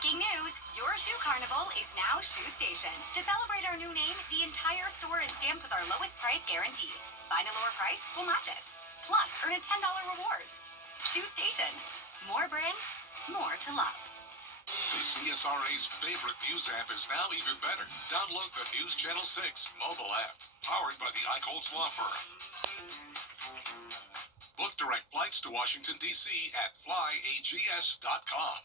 Breaking news, your shoe carnival is now Shoe Station. To celebrate our new name, the entire store is stamped with our lowest price guarantee. Find a lower price, we'll match it. Plus, earn a $10 reward. Shoe Station. More brands, more to love. The CSRA's favorite news app is now even better. Download the News Channel 6 mobile app, powered by the Eichholz Law Firm. Book direct flights to Washington, D.C. at flyags.com.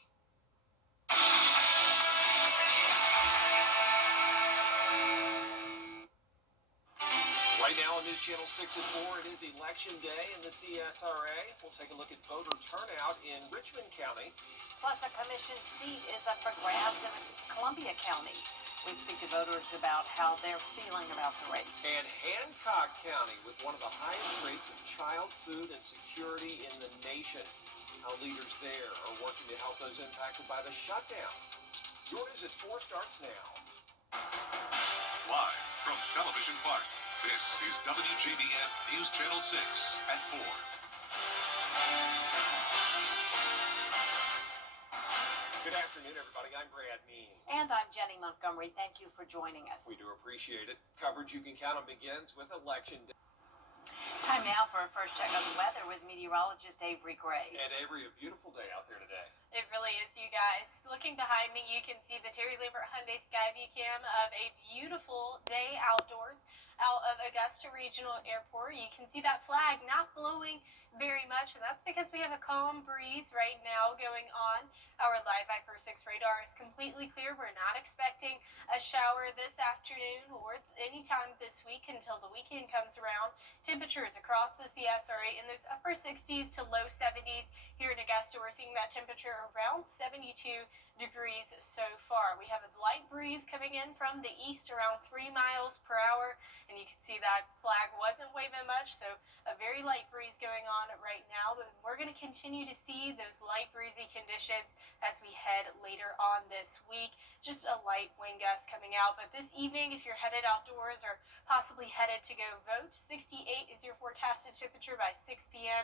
Right now on News Channel 6 at 4, it is Election Day in the CSRA. We'll take a look at voter turnout in Richmond County. Plus, a commission seat is up for grabs in Columbia County. We speak to voters about how they're feeling about the race. And Hancock County with one of the highest rates of child food insecurity in the nation. How leaders there are working to help those impacted by the shutdown. Your News at 4 starts now. Live from Television Park, this is WJBF News Channel 6 at 4. Good afternoon, everybody. I'm Brad Means. And I'm Jenny Montgomery. Thank you for joining us. We do appreciate it. Coverage you can count on begins with Election Day. Time now for a first check on the weather with meteorologist Avery Gray. And Avery, a beautiful day out there today. It really is, you guys. Looking behind me, you can see the Terry Lambert Hyundai Skyview cam of a beautiful day outdoors out of Augusta Regional Airport. You can see that flag not blowing very much, and that's because we have a calm breeze right now going on. Our live Viper 6 radar is completely clear. We're not expecting a shower this afternoon or anytime this week until the weekend comes around. Temperatures across the CSRA in those upper 60s to low 70s. Here in Augusta, we're seeing that temperature around 72 degrees so far. We have a light breeze coming in from the east around 3 miles per hour, and you can see that flag wasn't waving much, so a very light breeze going on right now. But we're going to continue to see those light breezy conditions as we head later on this week. Just a light wind gust coming out. But this evening, if you're headed outdoors or possibly headed to go vote, 68 is your forecasted temperature by 6 p.m.,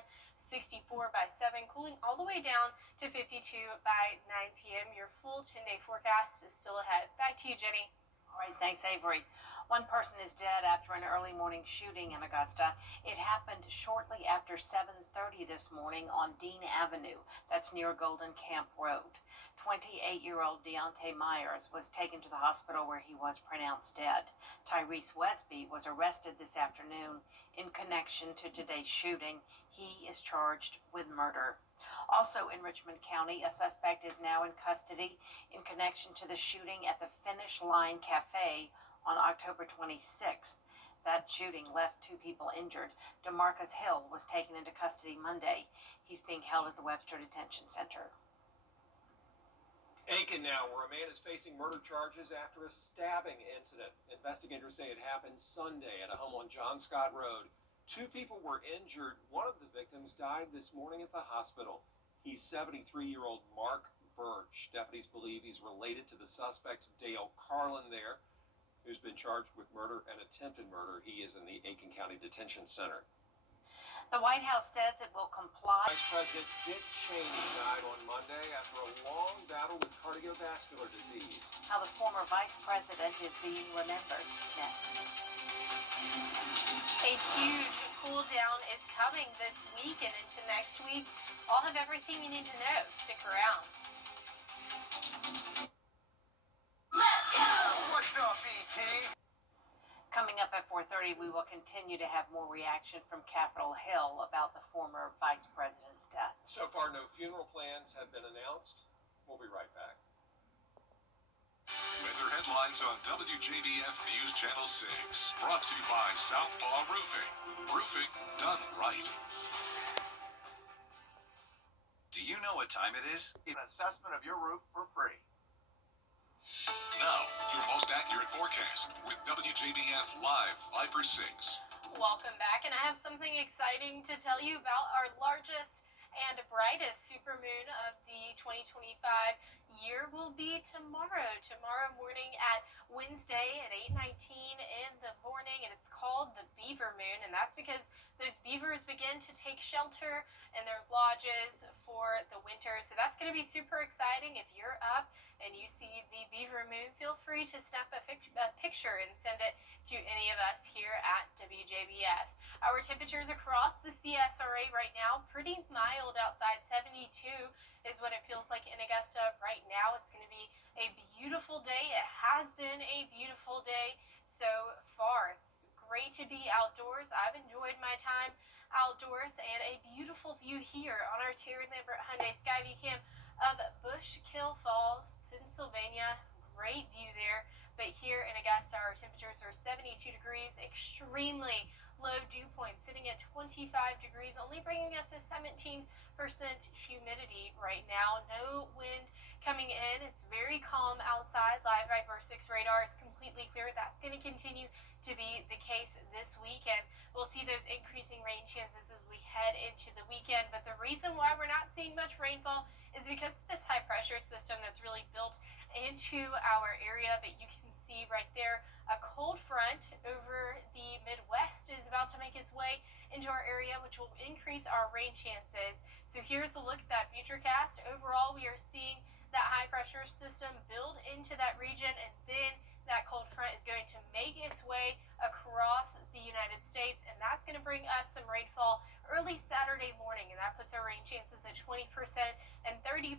64 by 7, cooling all the way down to 52 by 9 p.m. Your full 10-day forecast is still ahead. Back to you, Jenny. All right, thanks, Avery. One person is dead after an early morning shooting in Augusta. It happened shortly after 7:30 this morning on Dean Avenue. That's near Golden Camp Road. 28-year-old Deontay Myers was taken to the hospital where he was pronounced dead. Tyrese Wesby was arrested this afternoon in connection to today's shooting. He is charged with murder. Also in Richmond County, a suspect is now in custody in connection to the shooting at the Finish Line Cafe on October 26th. That shooting left 2 people injured. DeMarcus Hill was taken into custody Monday. He's being held at the Webster Detention Center. Aiken now, where a man is facing murder charges after a stabbing incident. Investigators say it happened Sunday at a home on John Scott Road. 2 people were injured. One of the victims died this morning at the hospital. He's 73-year-old Mark Birch. Deputies believe he's related to the suspect, Dale Carlin there, who's been charged with murder and attempted murder. He is in the Aiken County Detention Center. The White House says it will comply. Vice President Dick Cheney died on Monday after a long battle with cardiovascular disease. How the former vice president is being remembered. Next. A huge cool down is coming this week and into next week. I'll have everything you need to know. Stick around. Let's go! What's up, BT? Coming up at 4:30, we will continue to have more reaction from Capitol Hill about the former vice president's death. So far, no funeral plans have been announced. We'll be right back. Weather headlines on WJBF News Channel 6. Brought to you by Southpaw Roofing. Roofing done right. Do you know what time it is? An assessment of your roof for free. Now, your most accurate forecast with WJBF Live Viper 6. Welcome back, and I have something exciting to tell you about our largest and brightest supermoon of the 2025 year will be tomorrow morning at Wednesday at 8:19 in the morning, and it's called the Beaver Moon, and that's because those beavers begin to take shelter in their lodges for the winter. So that's going to to be super exciting. If you're up and you see the beaver moon, feel free to snap a picture and send it to any of us here at WJBF. Our temperatures across the CSRA right now, pretty mild outside. 72 is what it feels like in Augusta right now. It's going to be a beautiful day. It has been a beautiful day so far. It's great to be outdoors. I've enjoyed my time outdoors, and a beautiful view here on our Terry Lambert Hyundai Skyview Cam of Bushkill Falls, Pennsylvania. Great view there. But here in Augusta, our temperatures are 72 degrees, extremely low dew point sitting at 25 degrees, only bringing us a 17% humidity right now. No wind coming in. It's very calm outside. Live Viper 6 radar is completely clear. That's going to continue to be the case this weekend. We'll see those increasing rain chances as we head into the weekend. But the reason why we're not seeing much rainfall is because of this high pressure system that's really built into our area. But you can see right there, a cold front over the Midwest is about to make its way into our area, which will increase our rain chances. So here's a look at that futurecast. Overall, we are seeing that high pressure system build into that region, and then that cold front is going to make its way across the United States, and that's going to bring us some rainfall early Saturday morning, and that puts our rain chances at 20% and 30%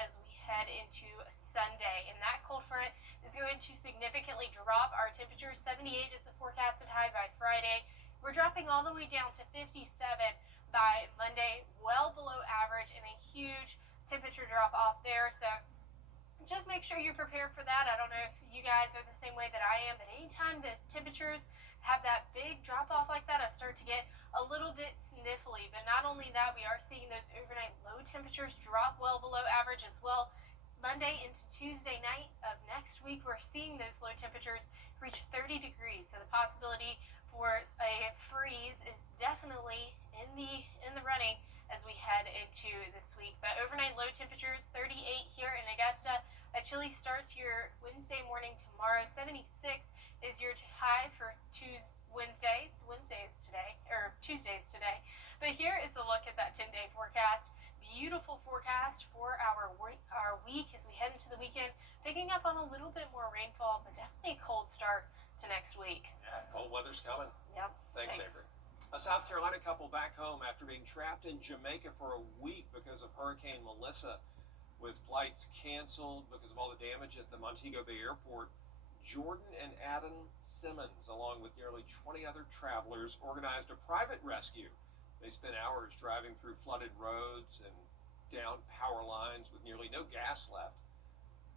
as we head into Sunday. And that cold front is going to significantly drop our temperature. 78 is the forecasted high by Friday. We're dropping all the way down to 57 by Monday, well below average, and a huge temperature drop off there. So just make sure you're prepared for that. I don't know if you guys are the same way that I am, but anytime the temperatures have that big drop off like that, I start to get a little bit sniffly. But not only that, we are seeing those overnight low temperatures drop well below average as well. Monday into Tuesday night of next week, we're seeing those low temperatures reach 30 degrees. So the possibility for a freeze is definitely in the running as we head into this week. But overnight low temperatures, 38 here in Augusta. A chilly start to your Wednesday morning tomorrow. 76 is your high for Wednesday. Wednesday is today, or Tuesday's today. But here is a look at that 10-day forecast. Beautiful forecast for our week as we head into the weekend. Picking up on a little bit more rainfall, but definitely a cold start to next week. Yeah, cold weather's coming. Yep. Thanks. Avery. A South Carolina couple back home after being trapped in Jamaica for a week because of Hurricane Melissa, with flights canceled because of all the damage at the Montego Bay Airport. Jordan and Adam Simmons, along with nearly 20 other travelers, organized a private rescue. They spent hours driving through flooded roads and down power lines with nearly no gas left.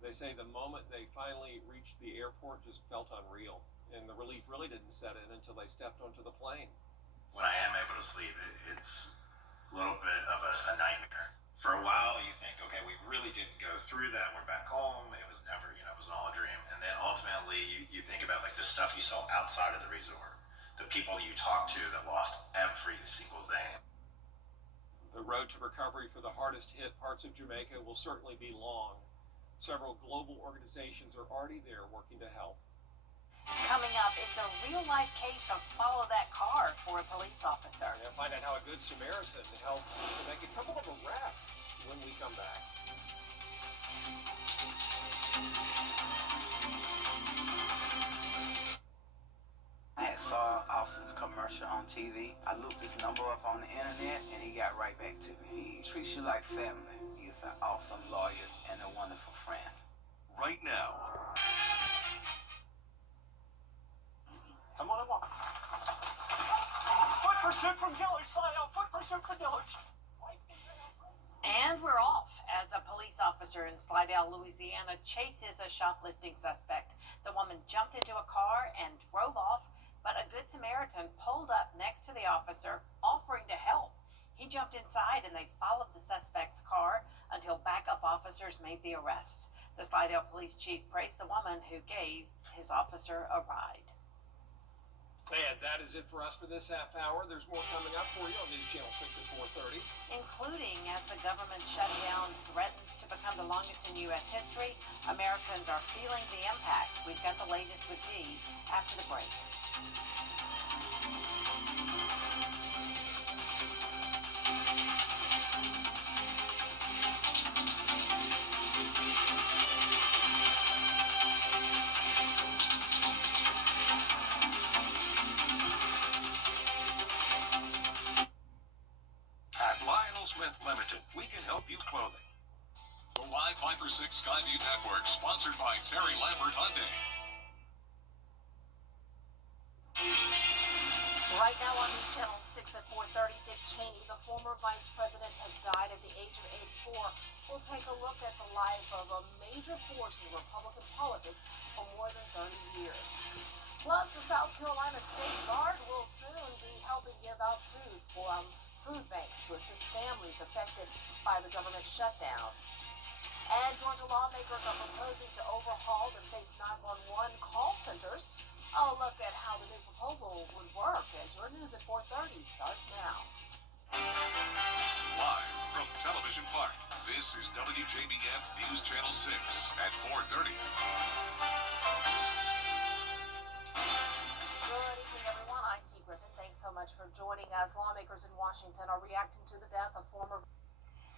They say the moment they finally reached the airport just felt unreal, and the relief really didn't set in until they stepped onto the plane. When I am able to sleep, it's a little bit of a nightmare. For a while, you think, okay, we really didn't go through that. We're back home. It was never, it was all a dream. And then ultimately, you think about like the stuff you saw outside of the resort, the people you talked to that lost every single thing. The road to recovery for the hardest hit parts of Jamaica will certainly be long. Several global organizations are already there working to help. Coming up, it's a real-life case of follow that car for a police officer. And find out how a good Samaritan helped to make a couple of arrests when we come back. I saw Austin's commercial on TV. I looked his number up on the internet, and he got right back to me. He treats you like family. He's an awesome lawyer and a wonderful friend. Right now. Come on and walk. Foot pursuit from dealers. Slide out. Foot pursuit for dealers. And we're off as a police officer in Slidell, Louisiana, chases a shoplifting suspect. The woman jumped into a car and drove off, but a good Samaritan pulled up next to the officer, offering to help. He jumped inside and they followed the suspect's car until backup officers made the arrests. The Slidell police chief praised the woman who gave his officer a ride. And that is it for us for this half hour. There's more coming up for you on News Channel 6 at 4:30. Including as the government shutdown threatens to become the longest in U.S. history, Americans are feeling the impact. We've got the latest with Dee after the break. we can help you clothing. The Live Viper 6 Skyview Network, sponsored by Terry Lambert Hyundai. Right now on News Channel 6 at 4:30, Dick Cheney, the former vice president, has died at the age of 84. We'll take a look at the life of a major force in Republican politics for more than 30 years. Plus, the South Carolina State Guard will soon be helping give out food from food banks to assist families affected by the government shutdown. And Georgia lawmakers are proposing to overhaul the state's 911 call centers. Oh, look at how the new proposal would work as your news at 4:30 starts now. Live from Television Park, this is WJBF News Channel 6 at 4:30. Good evening, everyone. I'm Dee Griffin. Thanks so much for joining us. Lawmakers in Washington are reacting to the death of former...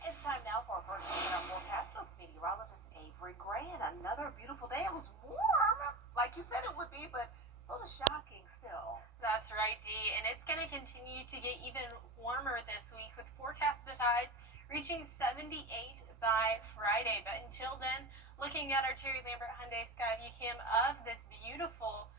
It's time now for our first look at our forecast with meteorologist Avery Gray. And another beautiful day. It was warm, like you said it would be, but sort of shocking still. That's right, Dee, and it's going to continue to get even warmer this week with forecasted highs reaching 78 by Friday. But until then, looking at our Terry Lambert Hyundai Skyview Cam of this beautiful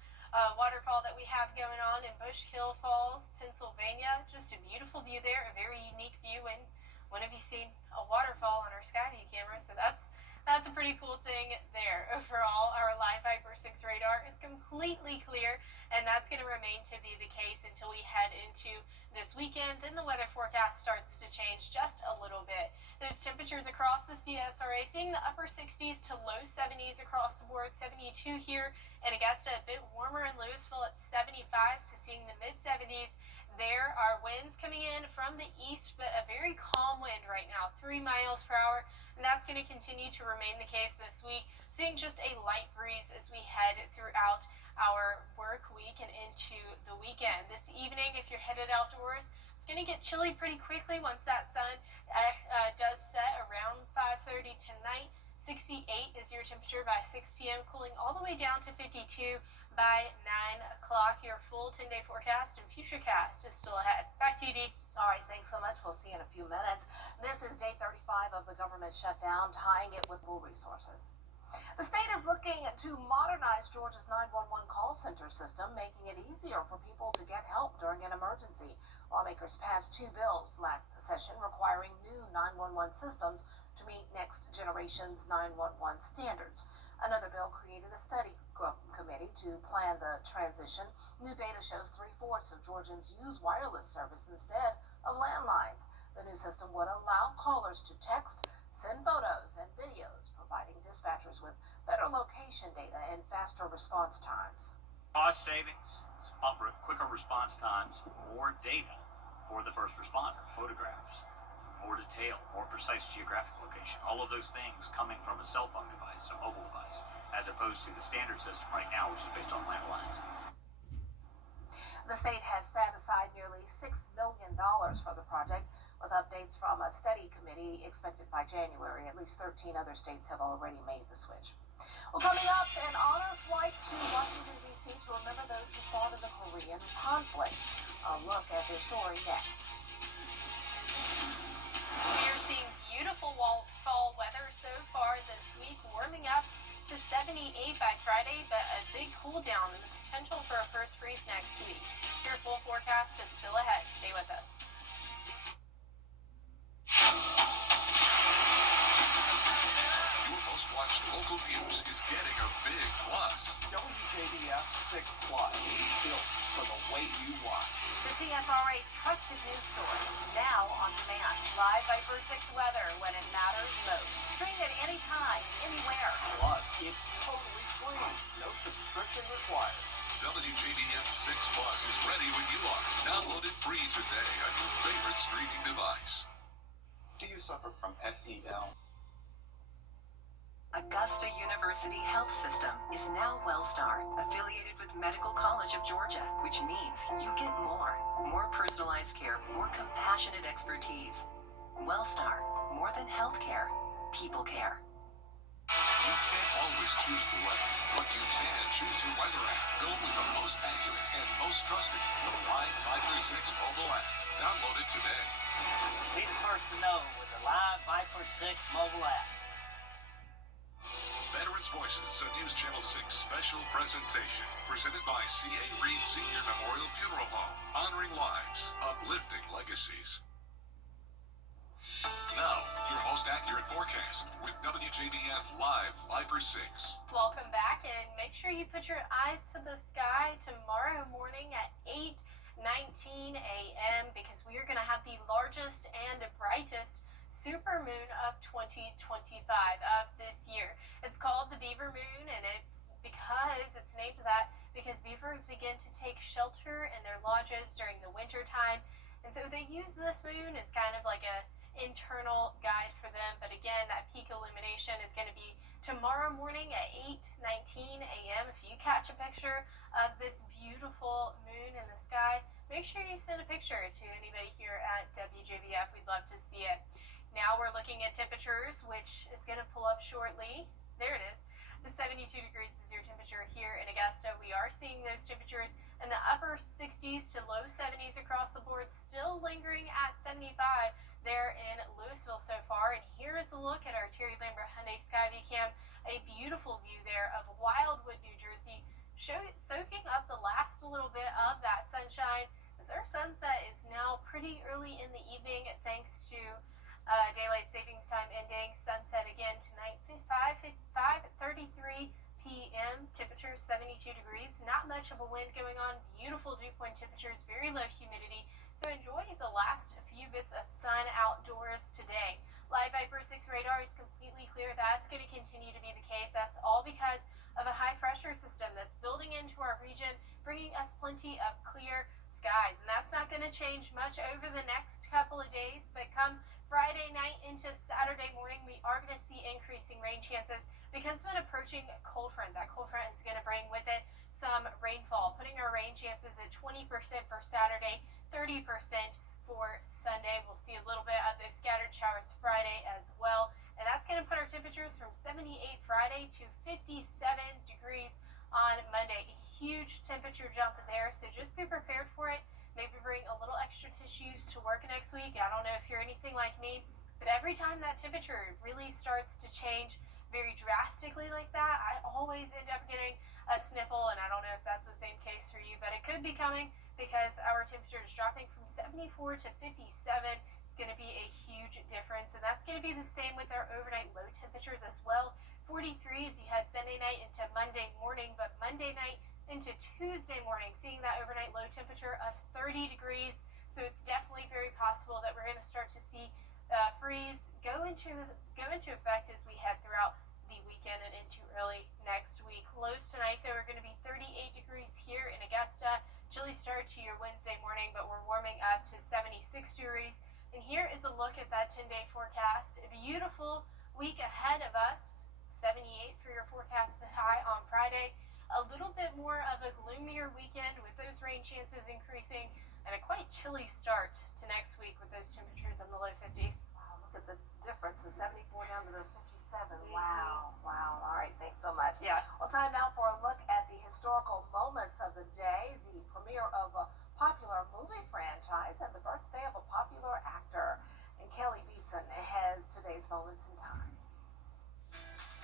waterfall that we have going on in Bushkill Falls, Pennsylvania. Just a beautiful view there, a very unique view. And when have you seen a waterfall on our Skyview camera? So that's a pretty cool thing there. Overall, our Live Viper 6 radar is completely clear, and that's going to remain to be the case until we head into this weekend. Then the weather forecast starts to change just a little bit. There's temperatures across the CSRA, seeing the upper 60s to low 70s across the board. 72 here in Augusta, a bit warmer in Louisville at 75, so seeing the mid-70s. There are winds coming in from the east, but a very calm wind right now, 3 miles per hour, and that's going to continue to remain the case this week, seeing just a light breeze as we head throughout our work week and into the weekend. This evening, if you're headed outdoors, it's going to get chilly pretty quickly once that sun does set around 5:30 tonight. 68 is your temperature by 6 p.m., cooling all the way down to 52 by 9 o'clock. Your full 10-day forecast and futurecast is still ahead. Back to you, Dee. All right, thanks so much. We'll see you in a few minutes. This is day 35 of the government shutdown, tying it with more resources. The state is looking to modernize Georgia's 911 call center system, making it easier for people to get help during an emergency. Lawmakers passed 2 bills last session requiring new 911 systems to meet next generation's 911 standards. Another bill created a study committee to plan the transition. New data shows 3/4 of Georgians use wireless service instead of landlines. The new system would allow callers to text, send photos and videos, providing dispatchers with better location data and faster response times. Cost savings, quicker response times, more data for the first responder, photographs, more detail, more precise geographic location, all of those things coming from a cell phone device, a mobile device, as opposed to the standard system right now, which is based on landlines. The state has set aside nearly $6 million for the project, with updates from a study committee expected by January. At least 13 other states have already made the switch. Well, coming up, an honor flight to Washington, D.C. to remember those who fought in the Korean conflict. A look at their story next. We are seeing beautiful fall weather so far this week, warming up to 78 by Friday, but a big cool down and the potential for a first freeze next week. Your full forecast is still ahead. Stay with us. Your most watched local news is getting a big plus. WJBF 6 Plus, built for the way you watch. The CSRA's trusted news source, now on demand. Live Viper 6 weather when it matters most. Stream it anytime, anywhere. Plus, it's totally free. No subscription required. WJBF 6 Plus is ready when you are. Download it free today on your favorite streaming device. Do you suffer from SEL? Augusta University Health System is now WellStar, affiliated with Medical College of Georgia, which means you get more personalized care, more compassionate expertise. WellStar, more than healthcare, people care. You can't always choose the weather, but you can choose your weather app. Go with the most accurate and most trusted, the Live Viper 6 mobile app. Download it today. Be the first to know with the live Viper 6 mobile app. Veterans Voices, a News Channel 6 special presentation presented by C.A. Reed Senior Memorial Funeral Home, honoring lives, uplifting legacies. Now, your most accurate forecast with WJBF Live Viper 6. Welcome back, and make sure you put your eyes to the sky tomorrow morning at 8:19 a.m. because we are going to have the largest and brightest supermoon of 2025 of this year. It's called the Beaver Moon, and it's named that because beavers begin to take shelter in their lodges during the winter time, and so they use this moon as kind of like a internal guide for them. But again, that peak illumination is going to be tomorrow morning at 8:19 a.m. If you catch a picture of this beautiful moon in the sky, make sure you send a picture to anybody here at WJBF. We'd love to see it. Now we're looking at temperatures, which is going to pull up shortly. There it is. The 72 degrees is your temperature here in Augusta. We are seeing those temperatures in the upper 60s to low 70s across the board, still lingering at 75 there in Louisville so far. And here is a look at our Terry Lambert Hyundai Skyview Cam. A beautiful view there of Wildwood, New Jersey, soaking up the last little bit of that sunshine, as our sunset is now pretty early in the evening thanks to daylight savings time ending. Sunset again tonight, 5:33 p.m. Temperature 72 degrees. Not much of a wind going on. Beautiful dew point temperatures. Very low humidity. So enjoy the last few bits of sun outdoors today. Live Viper 6 radar is completely clear. That's going to continue to be the case. That's all because of a high pressure system that's building into our region, bringing us plenty of clear skies. And that's not going to change much over the next couple of days, but come Friday night into Saturday morning, we are going to see increasing rain chances because of an approaching cold front. That cold front is going to bring with it some rainfall, putting our rain chances at 20% for Saturday, 30% for Sunday. We'll see a little bit of those scattered showers Friday as well. And that's going to put our temperatures from 78 Friday to 57 degrees on Monday. A huge temperature jump there, so just be prepared for it. Maybe bring a little extra tissues to work next week. I don't know if you're anything like me, but every time that temperature really starts to change very drastically like that, I always end up getting a sniffle, and I don't know if that's the same case for you, but it could be coming because our temperature is dropping from 74 to 57. It's going to be a huge difference, and that's going to be the same with our overnight low temperatures as well. 43 as you head Sunday night into Monday morning, but Monday night into Tuesday morning, seeing that overnight low temperature of 30 degrees. So it's definitely very possible that we're going to start to see freeze go into effect as we head throughout the weekend and into early next week. Lows tonight, though, are going to be 38 degrees here in Augusta. Chilly start to your Wednesday morning, but we're warming up to 76 degrees. And here is a look at that 10-day forecast. A beautiful week ahead of us. 78 for your forecast high on Friday. A little bit more of a gloomier weekend with those rain chances increasing, and a quite chilly start to next week with those temperatures in the low 50s. Wow, look at the difference, the 74 down to the 57. Wow. All right, thanks so much. Yeah. Well, time now for a look at the historical moments of the day, the premiere of a popular movie franchise, and the birthday of a popular actor. And Kelly Beeson has today's moments in time.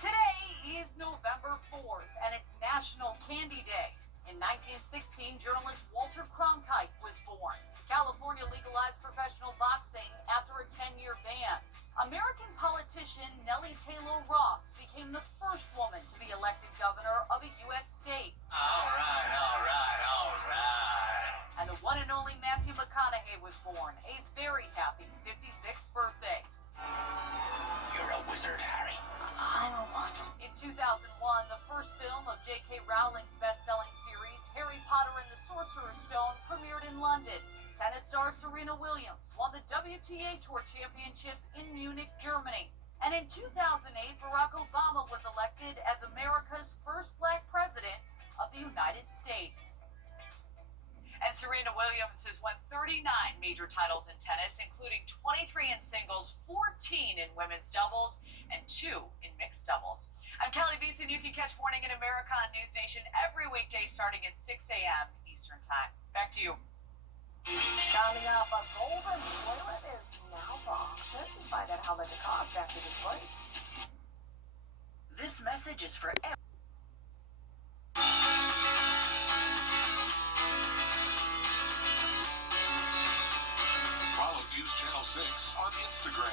Today is November 4th, and it's National Candy Day. In 1916, journalist Walter Cronkite was born. California legalized professional boxing after a 10-year ban. American politician Nellie Taylor Ross became the first woman to be elected governor of a U.S. state. All right. And the one and only Matthew McConaughey was born. A very happy 56th birthday. You're a wizard, Harry. I'm a what? In 2001, the first film of J.K. Rowling's best-selling series, Harry Potter and the Sorcerer's Stone, premiered in London. Tennis star Serena Williams won the WTA Tour Championship in Munich, Germany. And in 2008, Barack Obama was elected as America's first black president of the United States. And Serena Williams has won 39 major titles in tennis, including 23 in singles, 14 in women's doubles, and 2 in mixed doubles. I'm Kelly Beeson. You can catch Morning in America on News Nation every weekday starting at 6 a.m. Eastern Time. Back to you. Coming up, a golden toilet is now for auction. Find out how much it costs after this break. This message is for Follow News Channel 6 on Instagram.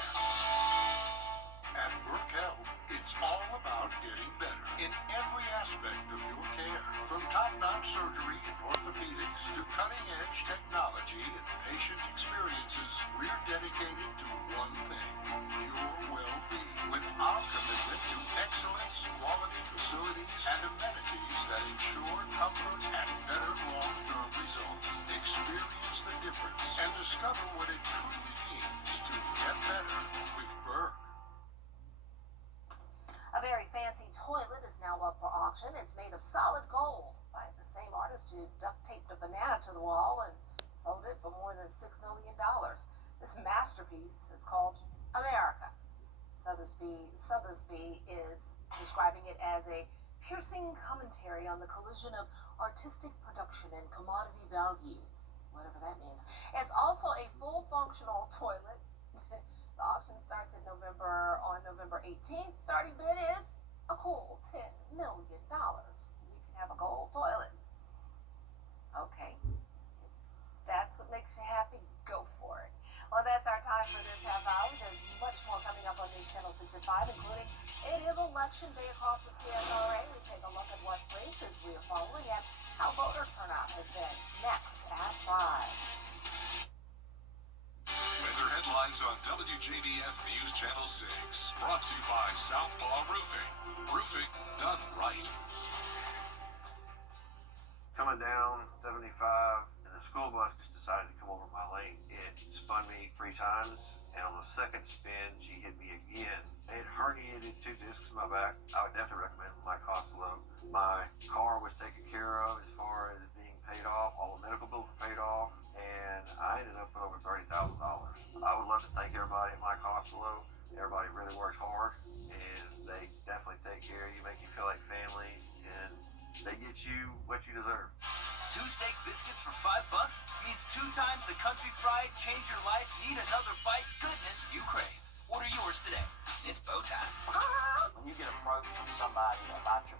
At Burke Health, it's all about getting better in every aspect of your care. From top-notch surgery and orthopedics to cutting-edge technology and patient experiences, we're dedicated to one thing, your well-being. With our commitment to excellence, quality facilities, and amenities that ensure comfort and better long-term results. Experience the difference and discover what it truly means to get better with Burke. A very fancy toilet is now up for auction. It's made of solid gold by the same artist who duct taped a banana to the wall and sold it for more than $6 million. This masterpiece is called America. Sotheby's is describing it as a piercing commentary on the collision of artistic production and commodity value, whatever that means. It's also a full functional toilet. The auction starts on November 18th. Starting bid is a cool $10 million. You can have a gold toilet. Okay. If that's what makes you happy, go for it. Well, that's our time for this half hour. There's much more coming up on News Channel 6 at 5, including it is election day across the CSRA. We take a look at what races we are following and how voter turnout has been. Next at 5. Weather headlines on WJBF News Channel 6. Brought to you by Southpaw Roofing. Roofing done right. Coming down 75, and the school bus just decided to come over my lane. It spun me 3 times, and on the second spin, she hit me again. It herniated 2 discs in my back. I would definitely recommend my Costello. My car was taken care of as far as being paid off. All the medical bills were paid off, and I ended up with over $30,000. I would love to thank everybody at my Costello. Everybody really works hard, and they definitely take care of you, make you feel like family, and they get you what you deserve. 2 steak biscuits for $5 means 2 times the country fried change your life. Need another bite? Goodness you crave. Order yours today. It's bow time. When you get approached from somebody about your